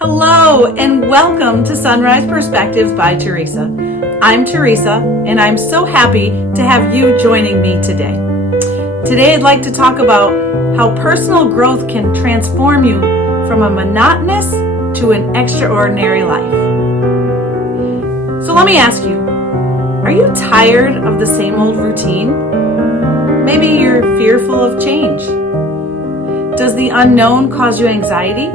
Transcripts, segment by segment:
Hello and welcome to Sunrise Perspectives by Teresa. I'm Teresa and I'm so happy to have you joining me today. Today I'd like to talk about how personal growth can transform you from a monotonous to an extraordinary life. So let me ask you, are you tired of the same old routine? Maybe you're fearful of change. Does the unknown cause you anxiety?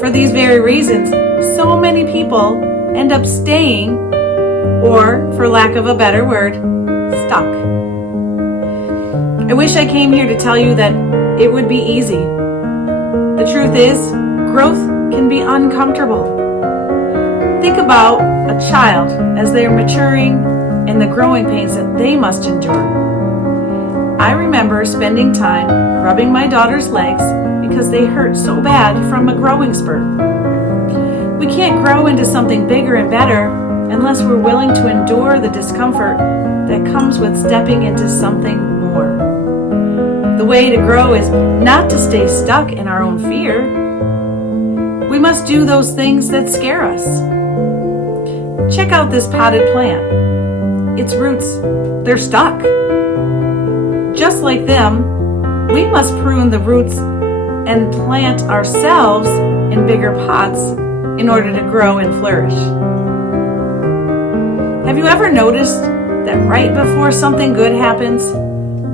For these very reasons, so many people end up staying, or for lack of a better word, stuck. I wish I came here to tell you that it would be easy. The truth is, growth can be uncomfortable. Think about a child as they are maturing and the growing pains that they must endure. I remember spending time rubbing my daughter's legs because they hurt so bad from a growing spurt. We can't grow into something bigger and better unless we're willing to endure the discomfort that comes with stepping into something more. The way to grow is not to stay stuck in our own fear. We must do those things that scare us. Check out this potted plant. Its roots, they're stuck. Just like them, we must prune the roots and plant ourselves in bigger pots in order to grow and flourish. Have you ever noticed that right before something good happens,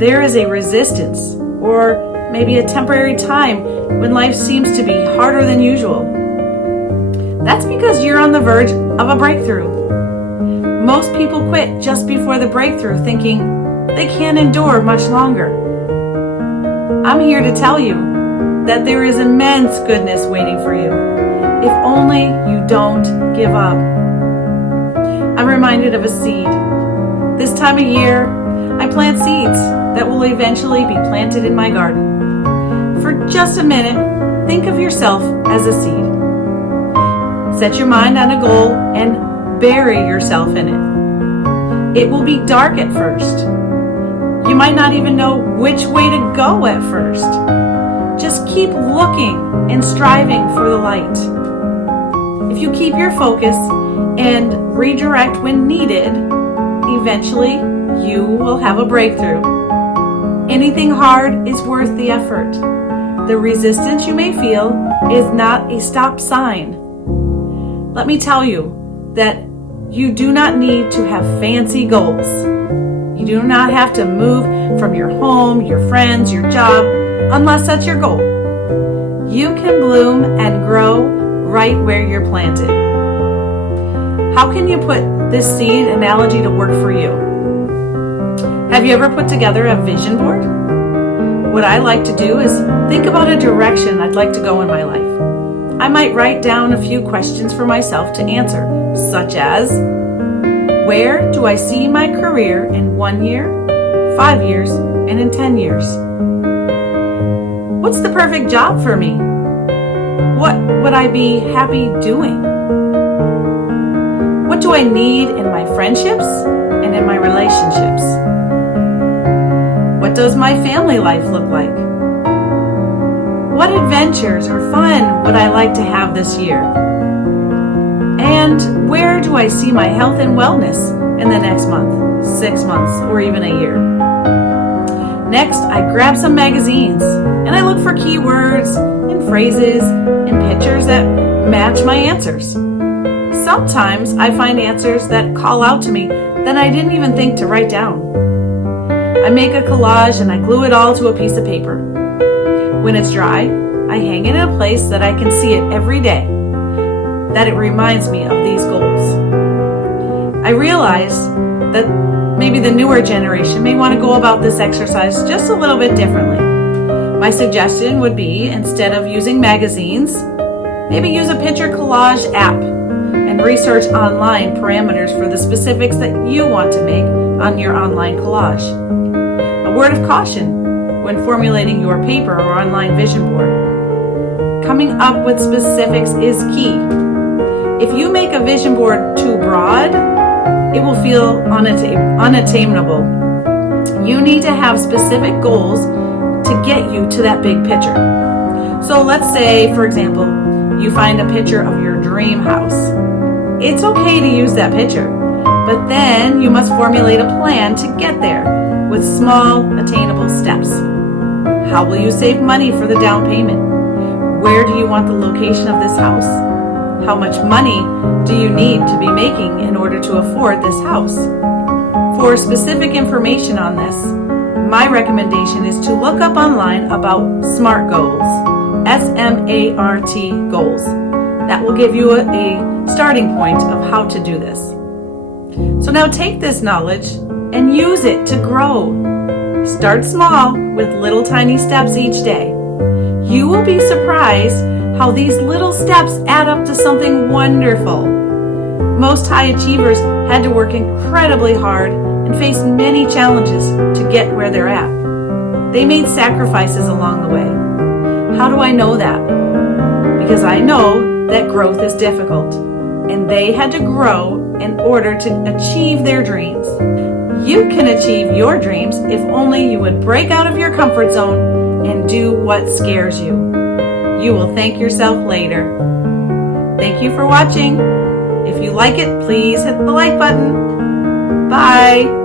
there is a resistance or maybe a temporary time when life seems to be harder than usual? That's because you're on the verge of a breakthrough. Most people quit just before the breakthrough thinking they can't endure much longer. I'm here to tell you that there is immense goodness waiting for you, if only you don't give up. I'm reminded of a seed. This time of year, I plant seeds that will eventually be planted in my garden. For just a minute, think of yourself as a seed. Set your mind on a goal and bury yourself in it. It will be dark at first. You might not even know which way to go at first. Just keep looking and striving for the light. If you keep your focus and redirect when needed, eventually you will have a breakthrough. Anything hard is worth the effort. The resistance you may feel is not a stop sign. Let me tell you that you do not need to have fancy goals. You do not have to move from your home, your friends, your job, unless that's your goal. You can bloom and grow right where you're planted. How can you put this seed analogy to work for you? Have you ever put together a vision board? What I like to do is think about a direction I'd like to go in my life. I might write down a few questions for myself to answer, such as, where do I see my career in 1 year, 5 years, and in 10 years? What's the perfect job for me? What would I be happy doing? What do I need in my friendships and in my relationships? What does my family life look like? What adventures or fun would I like to have this year? And where do I see my health and wellness in the next month, 6 months, or even a year? Next, I grab some magazines and I look for keywords and phrases and pictures that match my answers. Sometimes I find answers that call out to me that I didn't even think to write down. I make a collage and I glue it all to a piece of paper. When it's dry, I hang it in a place that I can see it every day, that it reminds me of these goals. I realize that maybe the newer generation may want to go about this exercise just a little bit differently. My suggestion would be, instead of using magazines, maybe use a picture collage app and research online parameters for the specifics that you want to make on your online collage. A word of caution when formulating your paper or online vision board. Coming up with specifics is key. If you make a vision board too broad, it will feel unattainable. You need to have specific goals to get you to that big picture. So let's say, for example, you find a picture of your dream house. It's okay to use that picture, but then you must formulate a plan to get there with small, attainable steps. How will you save money for the down payment? Where do you want the location of this house? How much money do you need to be making in order to afford this house? For specific information on this, my recommendation is to look up online about SMART goals, S.M.A.R.T goals. That will give you a starting point of how to do this. So now take this knowledge and use it to grow. Start small with little tiny steps each day. You will be surprised how these little steps add up to something wonderful. Most high achievers had to work incredibly hard and face many challenges to get where they're at. They made sacrifices along the way. How do I know that? Because I know that growth is difficult, and they had to grow in order to achieve their dreams. You can achieve your dreams if only you would break out of your comfort zone and do what scares you. You will thank yourself later. Thank you for watching. If you like it, please hit the like button. Bye.